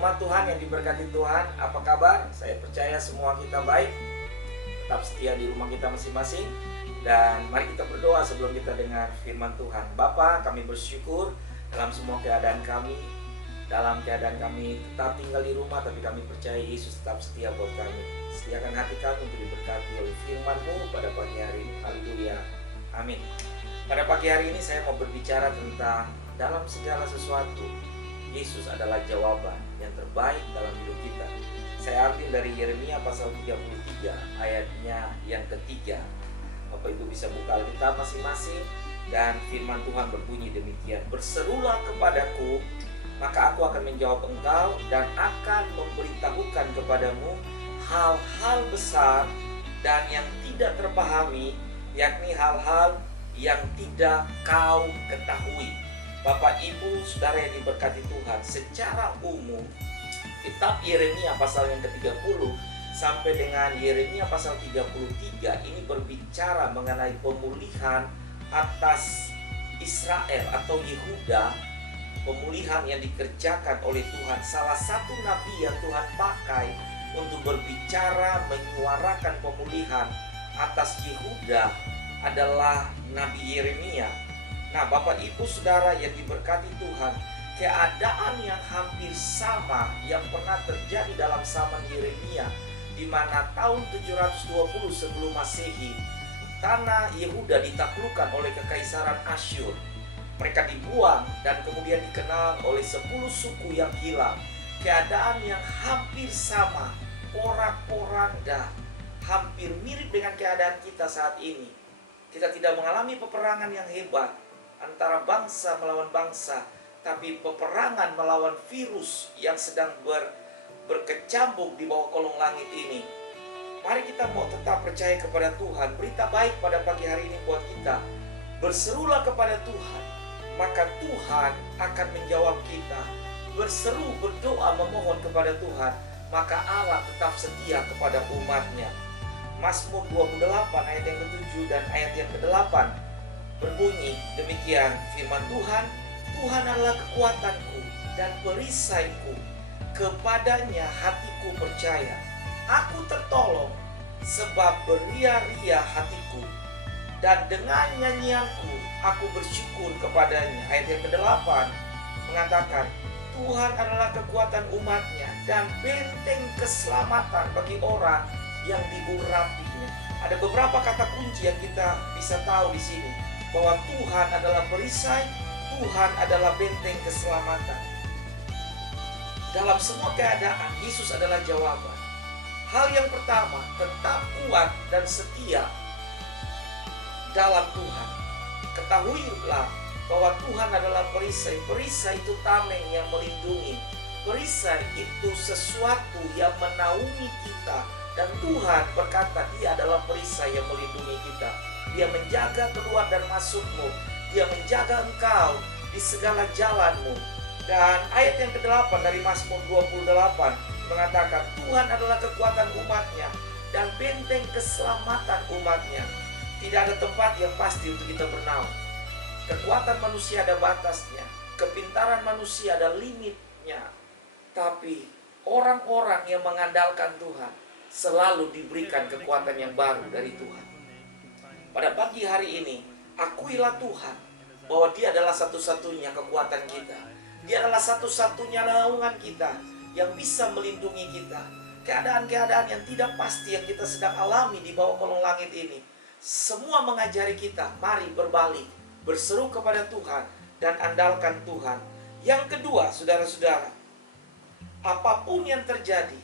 umat Tuhan yang diberkati Tuhan, apa kabar? Saya percaya semua kita baik, tetap setia di rumah kita masing-masing. Dan mari kita berdoa sebelum kita dengar firman Tuhan. Bapa, kami bersyukur dalam semua keadaan kami. Dalam keadaan kami tetap tinggal di rumah, tapi kami percaya Yesus tetap setia buat kami. Sediakan hati kami untuk diberkati oleh firman-Mu pada pagi hari ini. Haleluya. Amin. Pada pagi hari ini saya mau berbicara tentang dalam segala sesuatu, Yesus adalah jawaban yang terbaik dalam hidup kita. Saya ambil dari Yeremia pasal 33 ayatnya yang ketiga. Bapak Ibu bisa buka Alkitab masing-masing, dan firman Tuhan berbunyi demikian. Berserulah kepadaku, maka aku akan menjawab engkau dan akan memberitahukan kepadamu hal-hal besar dan yang tidak terpahami, yakni hal-hal yang tidak kau ketahui. Bapak, Ibu, Saudara yang diberkati Tuhan, secara umum kitab Yeremia pasal yang ke-30 sampai dengan Yeremia pasal 33 ini berbicara mengenai pemulihan atas Israel atau Yehuda, pemulihan yang dikerjakan oleh Tuhan. Salah satu nabi yang Tuhan pakai untuk berbicara menyuarakan pemulihan atas Yehuda adalah Nabi Yeremia. Nah, Bapak Ibu Saudara yang diberkati Tuhan, keadaan yang hampir sama yang pernah terjadi dalam zaman Yeremia, di mana tahun 720 sebelum Masehi, tanah Yehuda ditaklukkan oleh kekaisaran Asyur. Mereka dibuang dan kemudian dikenal oleh 10 suku yang hilang. Keadaan yang hampir sama, porak-poranda, hampir mirip dengan keadaan kita saat ini. Kita tidak mengalami peperangan yang hebat antara bangsa melawan bangsa, tapi peperangan melawan virus yang sedang berkecambuk di bawah kolong langit ini. Mari kita mau tetap percaya kepada Tuhan. Berita baik pada pagi hari ini buat kita. Berserulah kepada Tuhan, maka Tuhan akan menjawab kita. Berseru, berdoa, memohon kepada Tuhan, maka Allah tetap setia kepada umatnya. Mazmur 28 ayat yang ke-7 dan ayat yang ke-8 berbunyi demikian firman Tuhan. Tuhan adalah kekuatanku dan perisaiku, kepadanya hatiku percaya. Aku tertolong sebab beria-ria hatiku, dan dengan nyanyianku aku bersyukur kepadanya. Ayat yang ke-8 mengatakan, Tuhan adalah kekuatan umatnya dan benteng keselamatan bagi orang yang diurapinya. Ada beberapa kata kunci yang kita bisa tahu di sini, bahwa Tuhan adalah perisai, Tuhan adalah benteng keselamatan. Dalam semua keadaan, Yesus adalah jawaban. Hal yang pertama, tetap kuat dan setia dalam Tuhan. Ketahuilah bahwa Tuhan adalah perisai. Perisai itu tameng yang melindungi. Perisai itu sesuatu yang menaungi kita. Dan Tuhan berkata, Dia adalah perisai yang melindungi kita. Dia menjaga keluar dan masukmu. Dia menjaga engkau di segala jalanmu. Dan ayat yang ke-8 dari Mazmur 28 mengatakan, Tuhan adalah kekuatan umatnya dan benteng keselamatan umatnya. Tidak ada tempat yang pasti untuk kita bernaung. Kekuatan manusia ada batasnya, kepintaran manusia ada limitnya. Tapi orang-orang yang mengandalkan Tuhan selalu diberikan kekuatan yang baru dari Tuhan. Pada pagi hari ini, akuilah Tuhan bahwa Dia adalah satu-satunya kekuatan kita. Dia adalah satu-satunya naungan kita yang bisa melindungi kita. Keadaan-keadaan yang tidak pasti yang kita sedang alami di bawah kolong langit ini, semua mengajari kita, mari berbalik, berseru kepada Tuhan dan andalkan Tuhan. Yang kedua, saudara-saudara, apapun yang terjadi,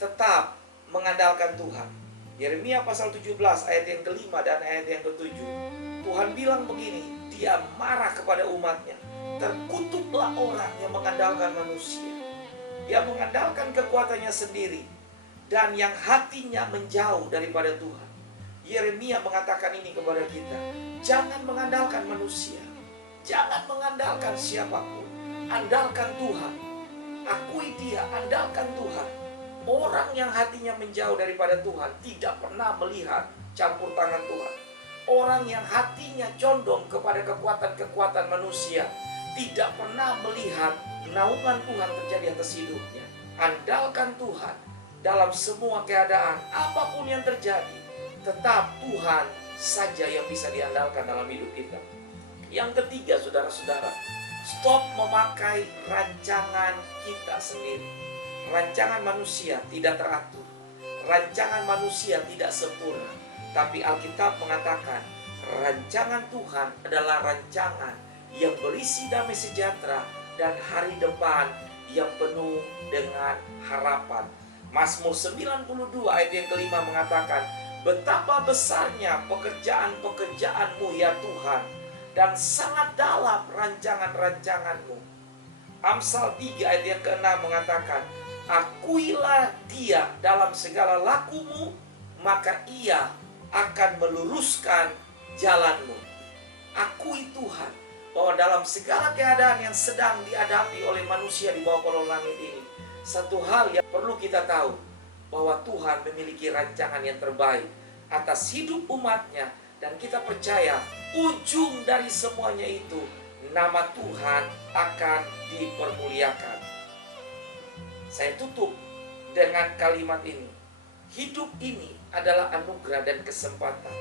tetap mengandalkan Tuhan. Yeremia pasal 17 ayat yang ke-5 dan ayat yang ke-7. Tuhan bilang begini, Dia marah kepada umatnya. Terkutuklah orang yang mengandalkan manusia. Dia mengandalkan kekuatannya sendiri dan yang hatinya menjauh daripada Tuhan. Yeremia mengatakan ini kepada kita. Jangan mengandalkan manusia. Jangan mengandalkan siapapun. Andalkan Tuhan. Akui Dia, andalkan Tuhan. Orang yang hatinya menjauh daripada Tuhan tidak pernah melihat campur tangan Tuhan. Orang yang hatinya condong kepada kekuatan-kekuatan manusia tidak pernah melihat naungan Tuhan terjadi atas hidupnya. Andalkan Tuhan dalam semua keadaan, apapun yang terjadi. Tetap Tuhan saja yang bisa diandalkan dalam hidup kita. Yang ketiga, saudara-saudara, stop memakai rancangan kita sendiri. Rancangan manusia tidak teratur. Rancangan manusia tidak sempurna. Tapi Alkitab mengatakan, rancangan Tuhan adalah rancangan yang berisi damai sejahtera dan hari depan yang penuh dengan harapan. Mazmur 92 ayat yang kelima mengatakan, betapa besarnya pekerjaan-pekerjaan-Mu ya Tuhan, dan sangat dalam rancangan-rancangan-Mu. Amsal 3 ayat yang ke-6 mengatakan, akuilah Dia dalam segala lakumu, maka Ia akan meluruskan jalanmu. Akui Tuhan bahwa dalam segala keadaan yang sedang dihadapi oleh manusia di bawah kolong langit ini, satu hal yang perlu kita tahu, bahwa Tuhan memiliki rancangan yang terbaik atas hidup umatnya. Dan kita percaya ujung dari semuanya itu, nama Tuhan akan dipermuliakan. Saya tutup dengan kalimat ini. Hidup ini adalah anugerah dan kesempatan.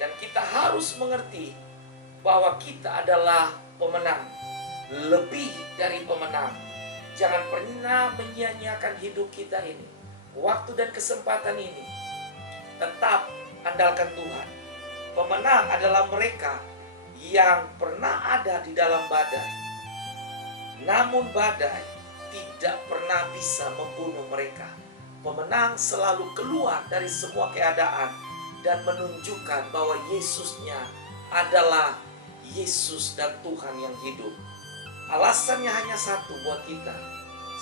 Dan kita harus mengerti bahwa kita adalah pemenang. Lebih dari pemenang. Jangan pernah menyia-nyiakan hidup kita ini. Waktu dan kesempatan ini. Tetap andalkan Tuhan. Pemenang adalah mereka yang pernah ada di dalam badai. Namun badai tidak pernah bisa membunuh mereka. Pemenang selalu keluar dari semua keadaan dan menunjukkan bahwa Yesusnya adalah Yesus dan Tuhan yang hidup. Alasannya hanya satu buat kita,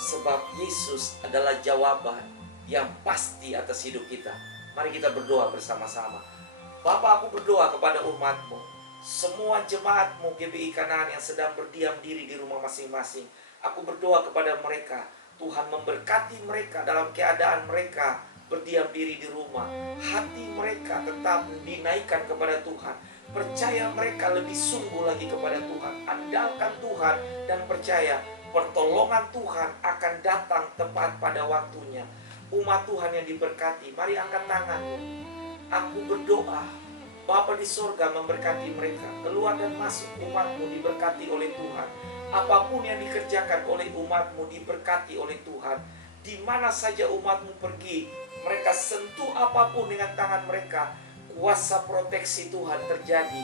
sebab Yesus adalah jawaban yang pasti atas hidup kita. Mari kita berdoa bersama-sama. Bapa, aku berdoa kepada umat-Mu, semua jemaat-Mu GBI Kanaan yang sedang berdiam diri di rumah masing-masing. Aku berdoa kepada mereka, Tuhan memberkati mereka dalam keadaan mereka berdiam diri di rumah. Hati mereka tetap dinaikkan kepada Tuhan. Percaya mereka lebih sungguh lagi kepada Tuhan. Andalkan Tuhan dan percaya pertolongan Tuhan akan datang tepat pada waktunya. Umat Tuhan yang diberkati, mari angkat tanganmu. Aku berdoa, Bapa di sorga memberkati mereka. Keluar dan masuk umat-Mu diberkati oleh Tuhan. Apapun yang dikerjakan oleh umat-Mu diberkati oleh Tuhan. Di mana saja umat-Mu pergi, mereka sentuh apapun dengan tangan mereka, kuasa proteksi Tuhan terjadi.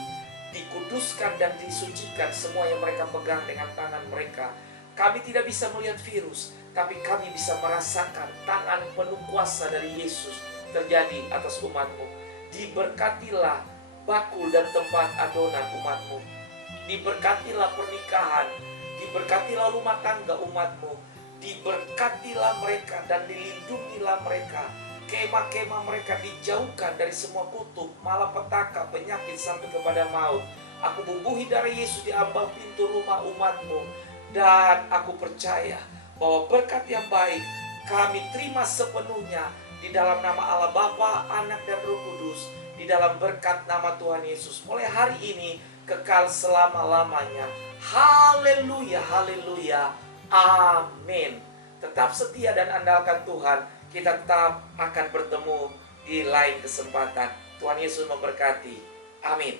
Dikuduskan dan disucikan semua yang mereka pegang dengan tangan mereka. Kami tidak bisa melihat virus, tapi kami bisa merasakan tangan penuh kuasa dari Yesus terjadi atas umat-Mu. Diberkatilah bakul dan tempat adonan umat-Mu. Diberkatilah pernikahan, diberkatilah rumah tangga umat-Mu. Diberkatilah mereka dan dilindungilah mereka. Kemah-kemah mereka dijauhkan dari semua kutub, malapetaka, penyakit sampai kepada maut. Aku bubuhi darah Yesus di ambang pintu rumah umat-Mu. Dan aku percaya bahwa berkat yang baik kami terima sepenuhnya di dalam nama Allah Bapa, Anak dan Roh Kudus, di dalam berkat nama Tuhan Yesus mulai hari ini kekal selama-lamanya. Haleluya, haleluya, amin. Tetap setia dan andalkan Tuhan. Kita tetap akan bertemu di lain kesempatan. Tuhan Yesus memberkati. Amin.